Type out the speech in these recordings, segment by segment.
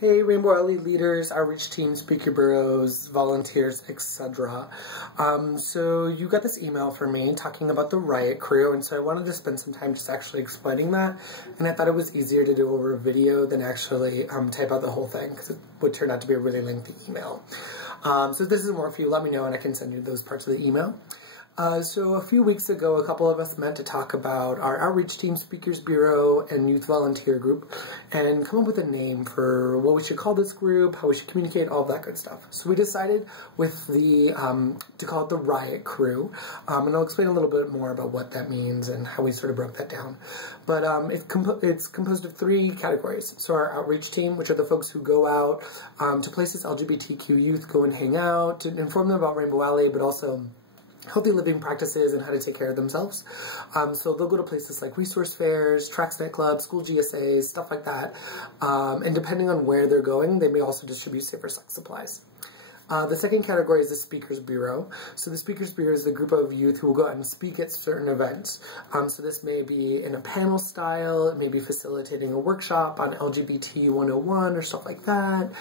Hey, Rainbow Alley leaders, outreach teams, speaker bureaus, volunteers, etc. So you got this email from me talking about the RIOT Crew, and so I wanted to spend some time just actually explaining that, and I thought it was easier to do over a video than actually type out the whole thing, because it would turn out to be a really lengthy email. So if this is more for you, let me know and I can send you those parts of the email. So a few weeks ago, a couple of us met to talk about our outreach team, speakers bureau, and youth volunteer group, and come up with a name for what we should call this group, how we should communicate, all that good stuff. So we decided with to call it the RIOT Crew, and I'll explain a little bit more about what that means and how we sort of broke that down. But it's composed of three categories. So our outreach team, which are the folks who go out to places LGBTQ youth go and hang out, to inform them about Rainbow Alley, but also healthy living practices and how to take care of themselves. So they'll go to places like resource fairs, tracks nightclubs, school GSAs, stuff like that. And depending on where they're going, they may also distribute safer sex supplies. The second category is the Speakers Bureau. So the Speakers Bureau is the group of youth who will go out and speak at certain events. So this may be in a panel style, it may be facilitating a workshop on LGBT 101 or stuff like that.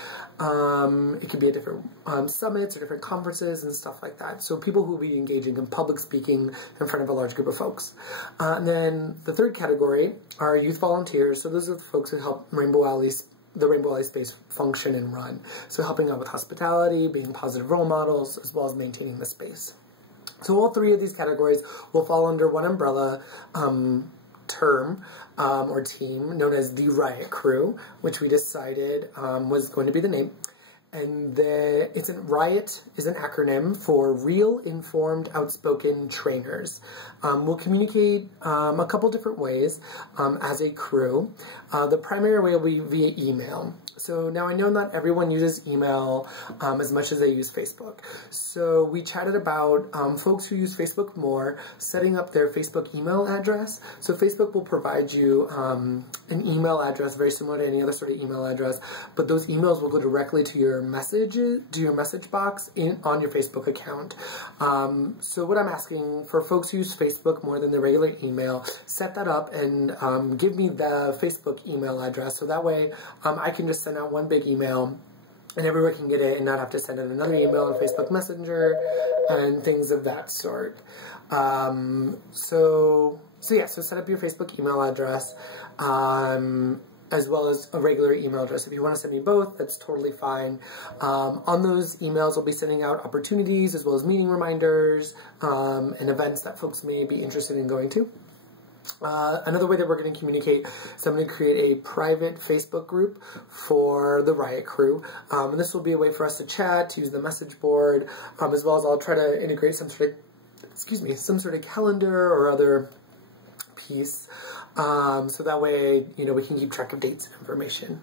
It could be at different summits or different conferences and stuff like that. So people who will be engaging in public speaking in front of a large group of folks. And then the third category are youth volunteers. So those are the folks who help the Rainbow Alley space function and run. So helping out with hospitality, being positive role models, as well as maintaining the space. So all three of these categories will fall under one umbrella term or team known as the RIOT Crew, which we decided was going to be the name. And RIOT is an acronym for Real Informed Outspoken Trainers. We'll communicate a couple different ways as a crew. The primary way will be via email. So now I know not everyone uses email as much as they use Facebook. So we chatted about folks who use Facebook more setting up their Facebook email address. So Facebook will provide you an email address very similar to any other sort of email address, but those emails will go directly to your message box on your Facebook account. So what I'm asking for folks who use Facebook more than the regular email, set that up and give me the Facebook email address, so that way I can just send out one big email and everyone can get it and not have to send out another email on Facebook Messenger and things of that sort. So set up your Facebook email address as well as a regular email address. If you want to send me both, that's totally fine. On those emails, I'll be sending out opportunities as well as meeting reminders and events that folks may be interested in going to. Another way that we're going to communicate is I'm going to create a private Facebook group for the RIOT Crew. And this will be a way for us to chat, to use the message board, as well as I'll try to integrate some sort of calendar or other piece, so that way, we can keep track of dates and information.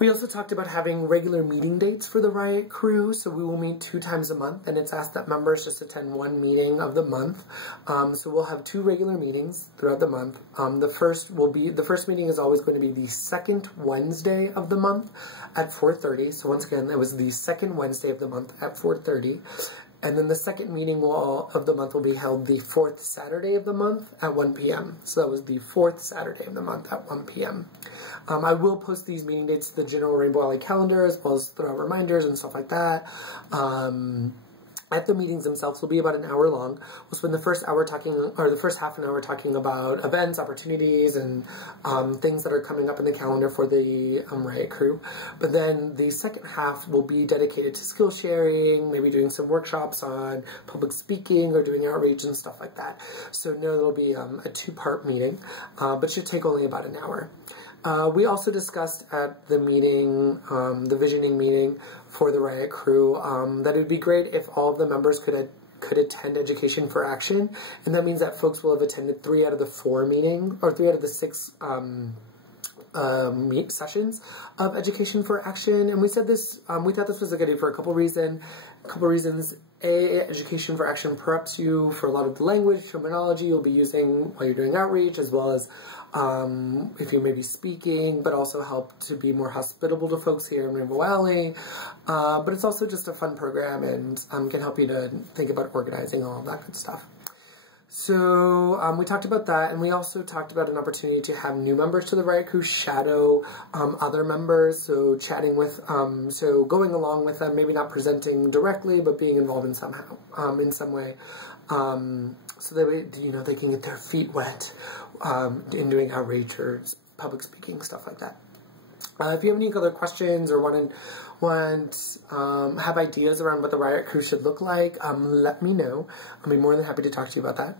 We also talked about having regular meeting dates for the RIOT Crew, so we will meet 2 times a month, and it's asked that members just attend one meeting of the month. So we'll have 2 regular meetings throughout the month. The first meeting is always going to be the second Wednesday of the month at 4:30. So once again, it was the second Wednesday of the month at 4:30. And then the second meeting of the month will be held the 4th Saturday of the month at 1 p.m. So that was the 4th Saturday of the month at 1 p.m. I will post these meeting dates to the general Rainbow Alley calendar, as well as throw out reminders and stuff like that. At the meetings themselves will be about an hour long. We'll spend the first half an hour talking about events, opportunities, and things that are coming up in the calendar for the RIOT Crew. But then the second half will be dedicated to skill sharing, maybe doing some workshops on public speaking or doing outreach and stuff like that. So no, it'll be a 2-part meeting, but should take only about an hour. We also discussed at the meeting, the visioning meeting for the RIOT Crew, that it would be great if all of the members could attend Education for Action, and that means that folks will have attended 3 out of the 4 meetings, or 3 out of the 6 sessions of Education for Action. And we said this, we thought this was a good idea for a couple reasons. Education for Action preps you for a lot of the language, terminology you'll be using while you're doing outreach, as well as if you may be speaking, but also help to be more hospitable to folks here in Rainbow Alley. But it's also just a fun program and can help you to think about organizing all of that good stuff. So we talked about that, and we also talked about an opportunity to have new members to the Riot Crew shadow other members, so chatting with, so going along with them, maybe not presenting directly, but being involved in somehow, in some way, so that, you know, they can get their feet wet in doing outreach or public speaking, stuff like that. If you have any other questions or have ideas around what the Riot Crew should look like, let me know. I'll be more than happy to talk to you about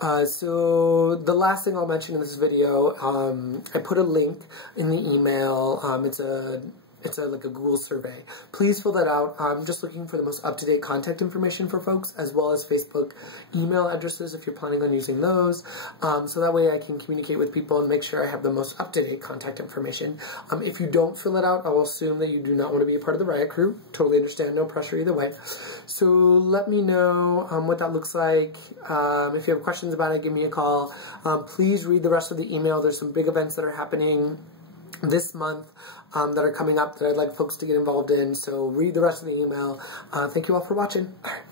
that. So the last thing I'll mention in this video, I put a link in the email. It's like a Google survey. Please fill that out. I'm just looking for the most up-to-date contact information for folks, as well as Facebook email addresses if you're planning on using those. So that way I can communicate with people and make sure I have the most up-to-date contact information. If you don't fill it out, I'll assume that you do not want to be a part of the Riot Crew. Totally understand, no pressure either way. So let me know what that looks like. If you have questions about it, give me a call. Please read the rest of the email. There's some big events that are happening this month that are coming up that I'd like folks to get involved in. So read the rest of the email. Thank you all for watching. All right.